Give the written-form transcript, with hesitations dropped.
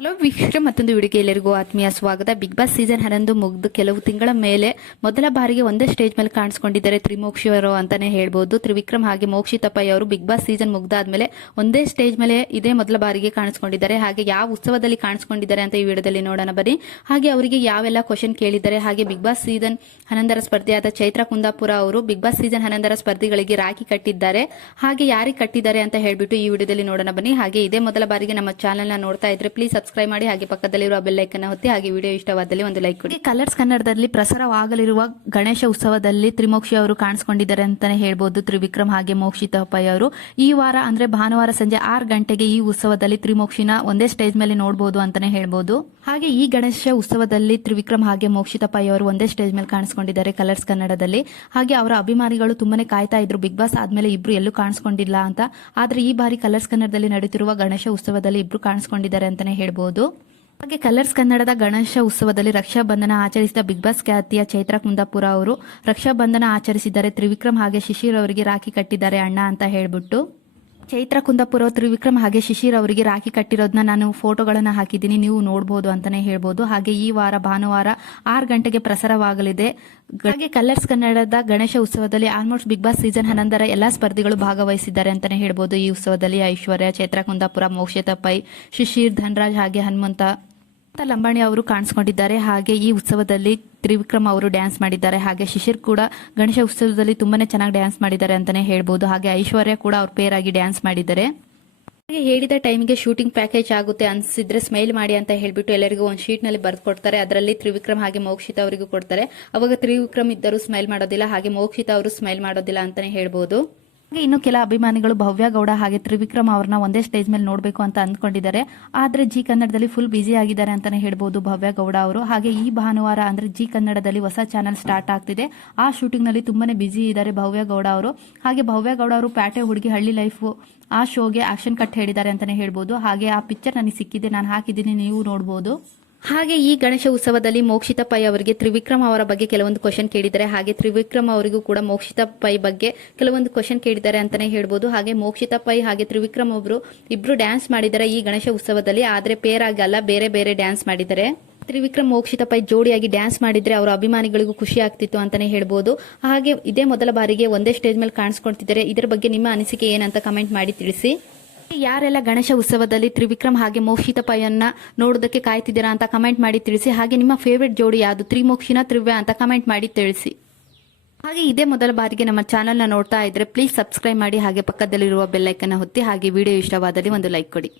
Hello ವೀಕ್ಷಕರೇ, ಮತ್ತೊಂದು ವಿಡಿಯೋಗೆ ಎಲ್ಲರಿಗೂ ಆತ್ಮೀಯ ಸ್ವಾಗತ. ಬಿಗ್ ಬಾಸ್ ಸೀಸನ್ 11 ಮುಗಿದು ಕೆಲವು ತಿಂಗಳ ಮೇಲೆ ಮೊದಲ ಬಾರಿಗೆ ಒಂದೇ ಸ್ಟೇಜ್ ಮೇಲೆ ಕಾಣಿಸ್ಕೊಂಡಿದ್ದಾರೆ ತ್ರಿಮೋಕ್ಷಿ ಅವರು ಅಂತಾನೆ ಹೇಳ್ಬೋದು. ತ್ರಿವಿಕ್ರಮ್ ಹಾಗೆ ಮೋಕ್ಷಿತಾ ಪೈ ಅವರು ಬಿಗ್ ಬಾಸ್ ಸೀಸನ್ ಮುಗ್ದಾದ್ಮೇಲೆ ಒಂದೇ ಸ್ಟೇಜ್ ಮೇಲೆ ಇದೇ ಮೊದಲ ಬಾರಿಗೆ ಕಾಣಿಸ್ಕೊಂಡಿದ್ದಾರೆ. ಹಾಗೆ ಯಾವ ಉತ್ಸವದಲ್ಲಿ ಕಾಣಿಸ್ಕೊಂಡಿದ್ದಾರೆ ಅಂತ ಈ ವಿಡಿಯೋದಲ್ಲಿ ನೋಡೋಣ ಬನ್ನಿ. ಹಾಗೆ ಅವರಿಗೆ ಯಾವೆಲ್ಲ ಕ್ವಶನ್ ಕೇಳಿದ್ದಾರೆ, ಹಾಗೆ ಬಿಗ್ ಬಾಸ್ ಸೀಸನ್ 11 ಸ್ಪರ್ಧೆಯಾದ ಚೈತ್ರ ಕುಂದಾಪುರ ಅವರು ಬಿಗ್ ಬಾಸ್ ಸೀಸನ್ 11 ಸ್ಪರ್ಧಿಗಳಿಗೆ ರಾಖಿ ಕಟ್ಟಿದ್ದಾರೆ. ಹಾಗೆ ಯಾರಿಗೆ ಕಟ್ಟಿದ್ದಾರೆ ಅಂತ ಹೇಳ್ಬಿಟ್ಟು ಈ ವಿಡಿಯೋದಲ್ಲಿ ನೋಡೋಣ ಬನ್ನಿ. ಹಾಗೆ ಇದೇ ಮೊದಲ ಬಾರಿಗೆ ನಮ್ಮ ಚಾನೆಲ್ ನ ನೋಡ್ತಾ ಇದ್ರೆ ಪ್ಲೀಸ್ ಸಬ್ಸ್ಕ್ರೈಬ್ ಮಾಡಿ, ಹಾಗೆ ಪಕ್ಕದಲ್ಲಿರುವ ಬೆಲ್ ಐಕನ್ ಒತ್ತಿ, ಹಾಗೆ ವಿಡಿಯೋ ಇಷ್ಟವಾದಲ್ಲಿ ಒಂದು ಲೈಕ್ ಕೊಡಿ. ಕಲರ್ಸ್ ಕನ್ನಡದಲ್ಲಿ ಪ್ರಸಾರವಾಗಲಿರುವ ಗಣೇಶ ಉತ್ಸವದಲ್ಲಿ ತ್ರಿಮೋಕ್ಷಿ ಅವರು ಕಾಣಿಸಿಕೊಂಡಿದ್ದಾರೆ ಅಂತಾನೆ ಹೇಳ್ಬೋದು. ತ್ರಿವಿಕ್ರಮ್ ಹಾಗೆ ಮೋಕ್ಷಿತಾ ಪೈ ಅವರು ಈ ವಾರ ಅಂದ್ರೆ ಭಾನುವಾರ ಸಂಜೆ 6 ಗಂಟೆಗೆ ಈ ಉತ್ಸವದಲ್ಲಿ ತ್ರಿಮೋಕ್ಷಿನ ಒಂದೇ ಸ್ಟೇಜ್ ಮೇಲೆ ನೋಡಬಹುದು ಅಂತಾನೆ ಹೇಳ್ಬೋದು. ಹಾಗೆ ಈ ಗಣೇಶ ಉತ್ಸವದಲ್ಲಿ ತ್ರಿವಿಕ್ರಮ್ ಹಾಗೆ ಮೋಕ್ಷಿತಾ ಪೈ ಅವರು ಒಂದೇ ಸ್ಟೇಜ್ ಮೇಲೆ ಕಾಣಿಸಿಕೊಂಡಿದ್ದಾರೆ ಕಲರ್ಸ್ ಕನ್ನಡದಲ್ಲಿ. ಹಾಗೆ ಅವರ ಅಭಿಮಾನಿಗಳು ತುಂಬಾನೇ ಕಾಯ್ತಾ ಇದ್ರು ಬಿಗ್ ಬಾಸ್ ಆದ್ಮೇಲೆ ಇಬ್ರು ಎಲ್ಲೂ ಕಾಣಿಸ್ಕೊಂಡಿಲ್ಲ ಅಂತ. ಆದ್ರೆ ಈ ಬಾರಿ ಕಲರ್ಸ್ ಕನ್ನಡದಲ್ಲಿ ನಡೆಯುತ್ತಿರುವ ಗಣೇಶ ಉತ್ಸವದಲ್ಲಿ ಇಬ್ರು ಕಾಣಿಸ್ಕೊಂಡಿದ್ದಾರೆ ಅಂತಾನೆ ಹೇಳ್ಬೋದು. ಹಾಗೆ ಕಲರ್ಸ್ ಕನ್ನಡದ ಗಣೇಶ ಉತ್ಸವದಲ್ಲಿ ರಕ್ಷಾ ಬಂಧನ ಆಚರಿಸಿದ ಬಿಗ್ ಬಾಸ್ ಖ್ಯಾತಿಯ ಚೈತ್ರ ಕುಂದಾಪುರ ಅವರು ರಕ್ಷಾ ಬಂಧನ ಆಚರಿಸಿದ್ದಾರೆ. ತ್ರಿವಿಕ್ರಮ್ ಹಾಗೆ ಶಿಶಿರ್ ಅವರಿಗೆ ರಾಖಿ ಕಟ್ಟಿದ್ದಾರೆ ಅಣ್ಣ ಅಂತ ಹೇಳ್ಬಿಟ್ಟು. ಚೈತ್ರ ಕುಂದಾಪುರ ತ್ರಿವಿಕ್ರಮ್ ಹಾಗೆ ಶಿಶಿರ್ ಅವರಿಗೆ ರಾಖಿ ಕಟ್ಟಿರೋದನ್ನ ನಾನು ಫೋಟೋಗಳನ್ನ ಹಾಕಿದ್ದೀನಿ, ನೀವು ನೋಡಬಹುದು ಅಂತಾನೆ ಹೇಳ್ಬೋದು. ಹಾಗೆ ಈ ವಾರ ಭಾನುವಾರ 6 ಗಂಟೆಗೆ ಪ್ರಸಾರವಾಗಲಿದೆ. ಹಾಗೆ ಕಲರ್ಸ್ ಕನ್ನಡದ ಗಣೇಶ ಉತ್ಸವದಲ್ಲಿ ಆಲ್ಮೋಸ್ಟ್ ಬಿಗ್ ಬಾಸ್ ಸೀಸನ್ 11 ಎಲ್ಲಾ ಸ್ಪರ್ಧಿಗಳು ಭಾಗವಹಿಸಿದ್ದಾರೆ ಅಂತಾನೆ ಹೇಳ್ಬೋದು. ಈ ಉತ್ಸವದಲ್ಲಿ ಐಶ್ವರ್ಯ, ಚೈತ್ರ ಕುಂದಾಪುರ, ಮೋಕ್ಷಿತಾ ಪೈ, ಶಿಶಿರ್, ಧನರಾಜ್ ಹಾಗೆ ಹನುಮಂತ ಲಂಬಾಣಿ ಅವರು ಕಾಣಿಸ್ಕೊಂಡಿದ್ದಾರೆ. ಹಾಗೆ ಈ ಉತ್ಸವದಲ್ಲಿ ತ್ರಿವಿಕ್ರಮ್ ಅವರು ಡ್ಯಾನ್ಸ್ ಮಾಡಿದ್ದಾರೆ. ಹಾಗೆ ಶಿಶಿರ್ ಕೂಡ ಗಣೇಶ ಉತ್ಸವದಲ್ಲಿ ತುಂಬಾನೇ ಚೆನ್ನಾಗಿ ಡ್ಯಾನ್ಸ್ ಮಾಡಿದ್ದಾರೆ ಅಂತಾನೆ ಹೇಳ್ಬೋದು. ಹಾಗೆ ಐಶ್ವರ್ಯ ಕೂಡ ಅವ್ರ ಪೇರ್ ಆಗಿ ಡ್ಯಾನ್ಸ್ ಮಾಡಿದ್ದಾರೆ. ಹಾಗೆ ಹೇಳಿದ ಟೈಮಿಗೆ ಶೂಟಿಂಗ್ ಪ್ಯಾಕೇಜ್ ಆಗುತ್ತೆ ಅನ್ಸಿದ್ರೆ ಸ್ಮೈಲ್ ಮಾಡಿ ಅಂತ ಹೇಳ್ಬಿಟ್ಟು ಎಲ್ಲರಿಗೂ ಒಂದು ಶೀಟ್ ನಲ್ಲಿ ಬರ್ದು ಕೊಡ್ತಾರೆ. ಅದರಲ್ಲಿ ತ್ರಿವಿಕ್ರಮ್ ಹಾಗೆ ಮೋಕ್ಷಿತಾ ಅವರಿಗೂ ಕೊಡ್ತಾರೆ. ಅವಾಗ ತ್ರಿವಿಕ್ರಮ್ ಇದ್ದರು ಸ್ಮೈಲ್ ಮಾಡೋದಿಲ್ಲ, ಹಾಗೆ ಮೋಕ್ಷಿತಾ ಅವರು ಸ್ಮೈಲ್ ಮಾಡೋದಿಲ್ಲ ಅಂತಾನೆ ಹೇಳ್ಬೋದು. ಹಾಗೆ ಇನ್ನು ಕೆಲ ಅಭಿಮಾನಿಗಳು ಭವ್ಯ ಗೌಡ ಹಾಗೆ ತ್ರಿವಿಕ್ರಮ್ ಅವ್ರನ್ನ ಒಂದೇ ಸ್ಟೇಜ್ ಮೇಲೆ ನೋಡಬೇಕು ಅಂತ ಅಂದ್ಕೊಂಡಿದ್ದಾರೆ. ಆದ್ರೆ ಜಿ ಕನ್ನಡದಲ್ಲಿ ಫುಲ್ ಬಿಸಿ ಆಗಿದ್ದಾರೆ ಅಂತಾನೆ ಹೇಳ್ಬೋದು ಭವ್ಯ ಗೌಡ ಅವರು. ಹಾಗೆ ಈ ಭಾನುವಾರ ಅಂದ್ರೆ ಜಿ ಕನ್ನಡದಲ್ಲಿ ಹೊಸ ಚಾನಲ್ ಸ್ಟಾರ್ಟ್ ಆಗ್ತಿದೆ. ಆ ಶೂಟಿಂಗ್ ನಲ್ಲಿ ತುಂಬಾನೇ ಬಿಸಿ ಇದ್ದಾರೆ ಭವ್ಯ ಗೌಡ ಅವರು. ಹಾಗೆ ಭವ್ಯ ಗೌಡ ಅವರು ಪ್ಯಾಟೆ ಹುಡುಗಿ ಹಳ್ಳಿ ಲೈಫ್ ಆ ಶೋಗೆ ಆಕ್ಷನ್ ಕಟ್ ಹೇಳಿದ್ದಾರೆ ಅಂತಾನೆ ಹೇಳ್ಬೋದು. ಹಾಗೆ ಆ ಪಿಕ್ಚರ್ ನನಗೆ ಸಿಕ್ಕಿದೆ, ನಾನು ಹಾಕಿದ್ದೀನಿ, ನೀವು ನೋಡಬಹುದು. ಹಾಗೆ ಈ ಗಣೇಶ ಉತ್ಸವದಲ್ಲಿ ಮೋಕ್ಷಿತಾ ಪೈ ಅವರಿಗೆ ತ್ರಿವಿಕ್ರಮ್ ಅವರ ಬಗ್ಗೆ ಕೆಲವೊಂದು ಕ್ವಶನ್ ಕೇಳಿದ್ದಾರೆ. ಹಾಗೆ ತ್ರಿವಿಕ್ರಮ್ ಅವರಿಗೂ ಕೂಡ ಮೋಕ್ಷಿತಾ ಪೈ ಬಗ್ಗೆ ಕೆಲವೊಂದು ಕ್ವಶನ್ ಕೇಳಿದ್ದಾರೆ ಅಂತಾನೆ ಹೇಳ್ಬೋದು. ಹಾಗೆ ಮೋಕ್ಷಿತಾ ಪೈ ಹಾಗೆ ತ್ರಿವಿಕ್ರಮ್ ಇಬ್ರು ಡ್ಯಾನ್ಸ್ ಮಾಡಿದ್ದಾರೆ ಈ ಗಣೇಶ ಉತ್ಸವದಲ್ಲಿ. ಆದ್ರೆ ಪೇರ್ ಆಗಲ್ಲ, ಬೇರೆ ಬೇರೆ ಡ್ಯಾನ್ಸ್ ಮಾಡಿದ್ದಾರೆ. ತ್ರಿವಿಕ್ರಮ್ ಮೋಕ್ಷಿತಾ ಪೈ ಜೋಡಿಯಾಗಿ ಡ್ಯಾನ್ಸ್ ಮಾಡಿದ್ರೆ ಅವರ ಅಭಿಮಾನಿಗಳಿಗೂ ಖುಷಿ ಆಗ್ತಿತ್ತು ಅಂತಾನೆ ಹೇಳ್ಬೋದು. ಹಾಗೆ ಇದೇ ಮೊದಲ ಬಾರಿಗೆ ಒಂದೇ ಸ್ಟೇಜ್ ಮೇಲೆ ಕಾಣಿಸ್ಕೊಳ್ತಿದ್ದಾರೆ. ಇದರ ಬಗ್ಗೆ ನಿಮ್ಮ ಅನಿಸಿಕೆ ಏನಂತ ಕಮೆಂಟ್ ಮಾಡಿ ತಿಳಿಸಿ. ಯಾರೆಲ್ಲ ಗಣೇಶ ಉತ್ಸವದಲ್ಲಿ ತ್ರಿವಿಕ್ರಮ್ ಹಾಗೆ ಮೋಕ್ಷಿತಾ ಪೈಯನ್ನ ನೋಡೋದಕ್ಕೆ ಕಾಯ್ತಿದ್ದೀರಾ ಅಂತ ಕಮೆಂಟ್ ಮಾಡಿ ತಿಳಿಸಿ. ಹಾಗೆ ನಿಮ್ಮ ಫೇವರೇಟ್ ಜೋಡಿ ಯಾವುದು, ತ್ರಿಮೋಕ್ಷಿನ ತ್ರಿವ್ಯ ಅಂತ ಕಮೆಂಟ್ ಮಾಡಿ ತಿಳಿಸಿ. ಹಾಗೆ ಇದೇ ಮೊದಲ ಬಾರಿಗೆ ನಮ್ಮ ಚಾನೆಲ್ನ ನೋಡ್ತಾ ಇದ್ರೆ ಪ್ಲೀಸ್ ಸಬ್ಸ್ಕ್ರೈಬ್ ಮಾಡಿ, ಹಾಗೆ ಪಕ್ಕದಲ್ಲಿರುವ ಬೆಲ್ ಐಕನ್ ಒತ್ತಿ, ಹಾಗೆ ವಿಡಿಯೋ ಇಷ್ಟವಾದಲ್ಲಿ ಒಂದು ಲೈಕ್ ಕೊಡಿ.